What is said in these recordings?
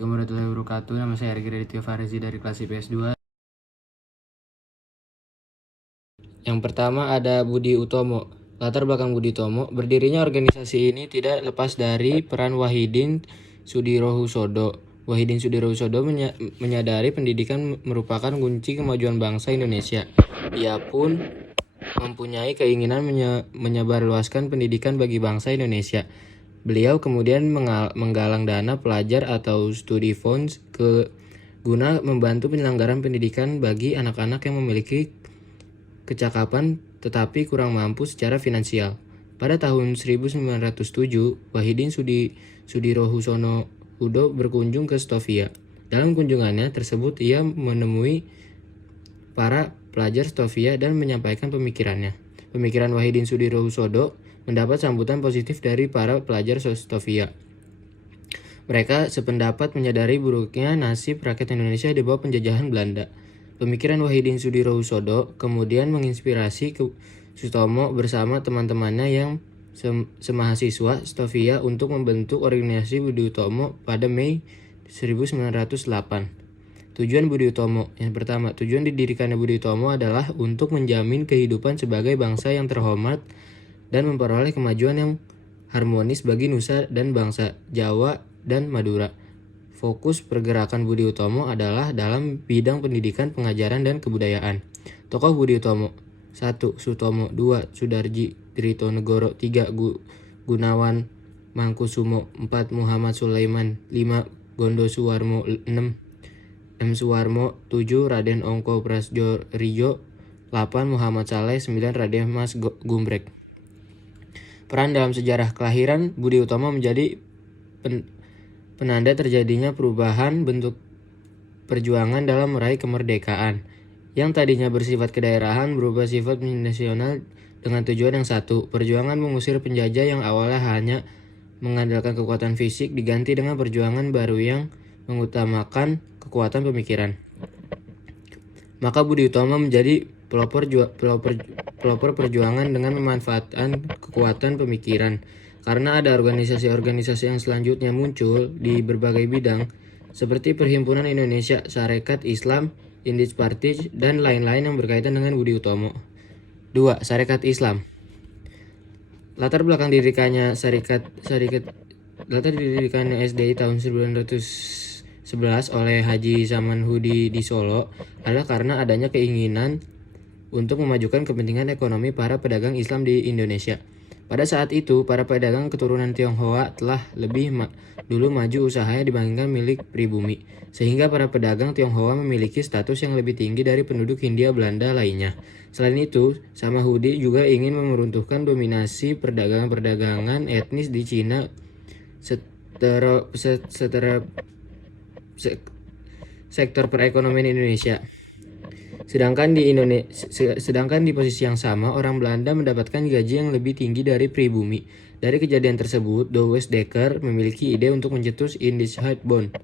Assalamualaikum warahmatullahi wabarakatuh. Nama saya Argi Raditya Farizi dari kelas IPS 2. Yang pertama ada Budi Utomo. Latar belakang Budi Utomo, berdirinya organisasi ini tidak lepas dari peran Wahidin Sudirohusodo. Wahidin Sudirohusodo menyadari pendidikan merupakan kunci kemajuan bangsa Indonesia. Ia pun mempunyai keinginan menyebarluaskan pendidikan bagi bangsa Indonesia. Beliau kemudian menggalang dana pelajar atau studi funds guna membantu penyelenggaraan pendidikan bagi anak-anak yang memiliki kecakapan tetapi kurang mampu secara finansial. Pada tahun 1907, Wahidin Sudirohusodo berkunjung ke Stovia. Dalam kunjungannya tersebut ia menemui para pelajar Stovia dan menyampaikan pemikirannya. Pemikiran Wahidin Sudirohusodo mendapat sambutan positif dari para pelajar Stovia. Mereka sependapat menyadari buruknya nasib rakyat Indonesia di bawah penjajahan Belanda. Pemikiran Wahidin Sudirohusodo kemudian menginspirasi Sutomo bersama teman-temannya yang semahasiswa Stovia untuk membentuk organisasi Budi Utomo pada Mei 1908. Tujuan Budi Utomo. Yang pertama, tujuan didirikannya Budi Utomo adalah untuk menjamin kehidupan sebagai bangsa yang terhormat dan memperoleh kemajuan yang harmonis bagi nusa dan bangsa Jawa dan Madura. Fokus pergerakan Budi Utomo adalah dalam bidang pendidikan, pengajaran, dan kebudayaan. Tokoh Budi Utomo: 1. Sutomo, 2. Sudarji Tritonegoro, 3. Gunawan Mangkusumo, 4. Muhammad Sulaiman, 5. Gondo Suwarmo, 6. M. Suwarmo, 7. Raden Ongko Prasjorijo, 8. Muhammad Saleh, 9. Raden Mas Gumbrek. Peran dalam sejarah kelahiran Budi Utomo menjadi penanda terjadinya perubahan bentuk perjuangan dalam meraih kemerdekaan. Yang tadinya bersifat kedaerahan berubah sifat nasional dengan tujuan yang satu. Perjuangan mengusir penjajah yang awalnya hanya mengandalkan kekuatan fisik diganti dengan perjuangan baru yang mengutamakan kekuatan pemikiran. Maka Budi Utomo menjadi pelopor perjuangan dengan memanfaatkan kekuatan pemikiran. Karena ada organisasi-organisasi yang selanjutnya muncul di berbagai bidang, seperti Perhimpunan Indonesia, Sarekat Islam, Indies Party, dan lain-lain yang berkaitan dengan Budi Utomo. 2. Sarekat Islam. Latar belakang didirikannya SDI tahun 1911 oleh Haji Samanhudi di Solo adalah karena adanya keinginan untuk memajukan kepentingan ekonomi para pedagang Islam di Indonesia. Pada saat itu, para pedagang keturunan Tionghoa telah lebih dulu maju usahanya dibandingkan milik pribumi, sehingga para pedagang Tionghoa memiliki status yang lebih tinggi dari penduduk Hindia Belanda lainnya. Selain itu, Samanhudi juga ingin meruntuhkan dominasi perdagangan etnis di Cina sektor perekonomian Indonesia. Sedangkan di posisi yang sama, orang Belanda mendapatkan gaji yang lebih tinggi dari pribumi. Dari kejadian tersebut, Douwes Dekker memiliki ide untuk mencetus Indische-Bond,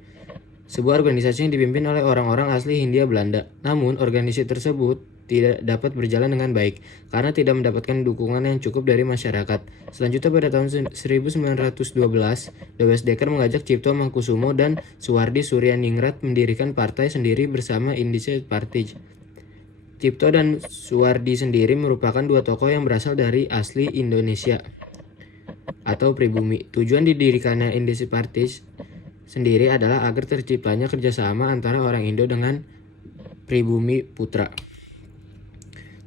sebuah organisasi yang dipimpin oleh orang-orang asli Hindia Belanda. Namun, organisasi tersebut tidak dapat berjalan dengan baik karena tidak mendapatkan dukungan yang cukup dari masyarakat. Selanjutnya pada tahun 1912, Douwes Dekker mengajak Cipto Mangkusumo dan Suwardi Suryaningrat mendirikan partai sendiri bersama Indies Party. Cipto dan Suwardi sendiri merupakan dua tokoh yang berasal dari asli Indonesia atau pribumi. Tujuan didirikannya Indies Party sendiri adalah agar terciptanya kerjasama antara orang Indo dengan pribumi putra.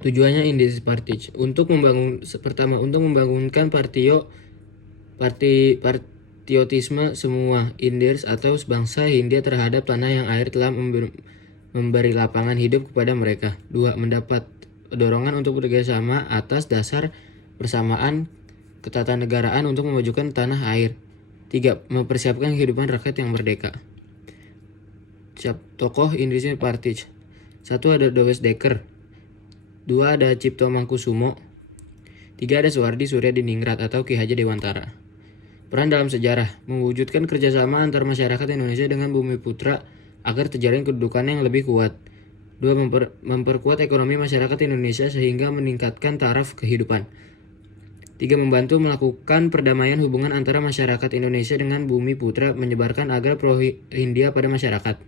Tujuannya Indies Party untuk membangunkan patriotisme semua Indies atau bangsa Hindia terhadap tanah yang air telah memberi lapangan hidup kepada mereka. 2. Mendapat dorongan untuk bekerjasama atas dasar persamaan ketatanegaraan untuk memajukan tanah air. 3. Mempersiapkan kehidupan rakyat yang merdeka. Tokoh Indies Party. 1. Ada Douwes Dekker. 2. Ada Cipto Mangkusumo. 3. Ada Suwardi Suryadiningrat atau Ki Hajar Dewantara. Peran dalam sejarah mewujudkan kerjasama antar masyarakat Indonesia dengan bumi putra agar terjalin kedudukan yang lebih kuat. 2. Memperkuat ekonomi masyarakat Indonesia sehingga meningkatkan taraf kehidupan. 3. Membantu melakukan perdamaian hubungan antara masyarakat Indonesia dengan Bumi Putra, menyebarkan agar pro-Hindia pada masyarakat.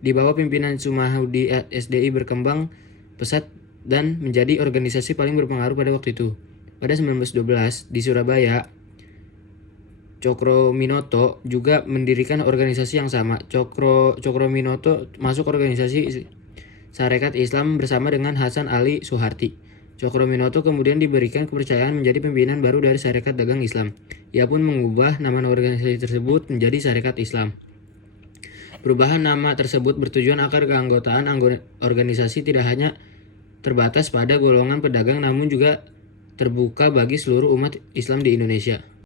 Di bawah pimpinan Sumahudi, SDI berkembang pesat dan menjadi organisasi paling berpengaruh pada waktu itu. Pada 1912, di Surabaya, Cokroaminoto juga mendirikan organisasi yang sama. Cokroaminoto masuk organisasi Sarekat Islam bersama dengan Hasan Ali Soeharti. Cokroaminoto kemudian diberikan kepercayaan menjadi pimpinan baru dari Sarekat Dagang Islam. Ia pun mengubah nama organisasi tersebut menjadi Sarekat Islam. Perubahan nama tersebut bertujuan agar keanggotaan organisasi tidak hanya terbatas pada golongan pedagang namun juga terbuka bagi seluruh umat Islam di Indonesia.